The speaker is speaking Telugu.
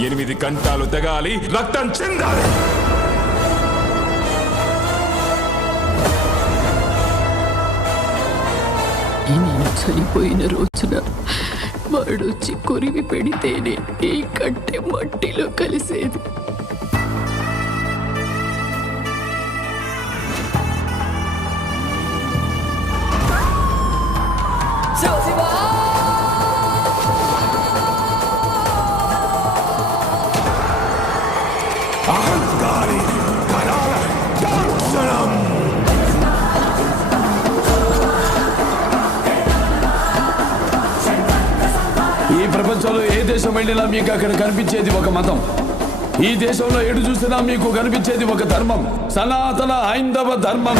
8 గంటలు తెగాలి, రక్తం చెందాలి. నేను చనిపోయిన రోజున వాడొచ్చి కొరివి పెడితేనే ఈ కట్టె మట్టిలో కలిసేది. ఈ ప్రపంచంలో ఏ దేశం వెళ్ళినా మీకు అక్కడ కనిపించేది ఒక మతం. ఈ దేశంలో ఎటు చూసినా మీకు కనిపించేది ఒక ధర్మం, సనాతన హైందవ ధర్మం.